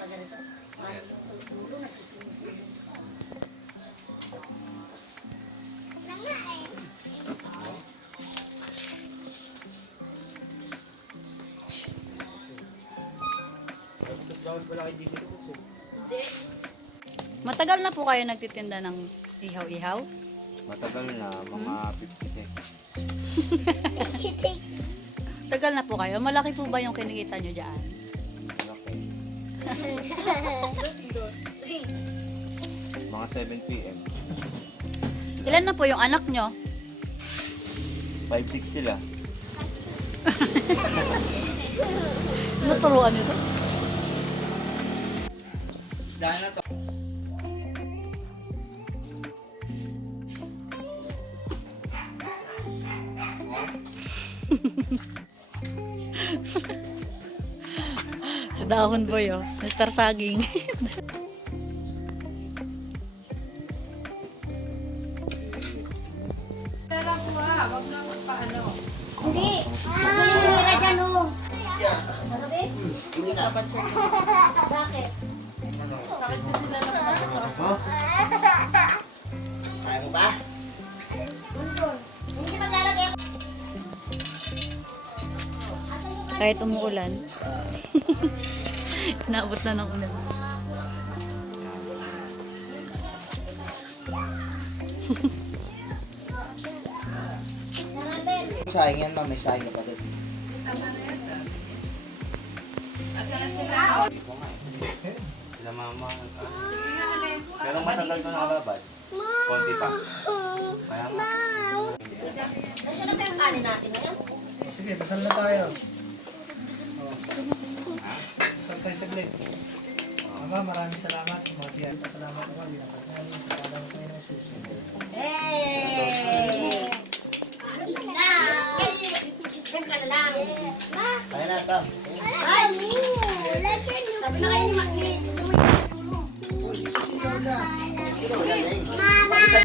para ganito. Ulo, nagsisimusin. Hindi. Matagal na po kayo nagtitinda ng ihaw-ihaw? Matagal na, mga 50 seconds. Tagal na po kayo. Malaki po ba yung kinikita nyo dyan? Malaki. Dos. Mga 7 p.m. Ilan na po yung anak nyo? 5-6 sila. Naturuan nyo to? Dahil na to. Sa dahon po yun. Mr. Saging. Hindi. Tumira dyan, oh. Marami? Bakit? Kaya mo ba? Bundon. Hindi maglalagay ako. Kahit umuulan. Naabot na ng ulan. Narabel. Sayang yan, ma'am. May sayang ka pa din. Sila mama. Pero matagal ko nakalabad. Konti pa. Kaya nga. Nasaan na ba yung kanin natin ngayon? Sige, dasal na tayo. Dasal tayo saglit. Ama, maraming salamat sa mga tiyan. Salamat ako. Linapat namin sa palang kayo ng susunod. Hey! Na! Yan ka na lang. Kaya na ito. Ay! Sabi na kayo ni Makni. Mama!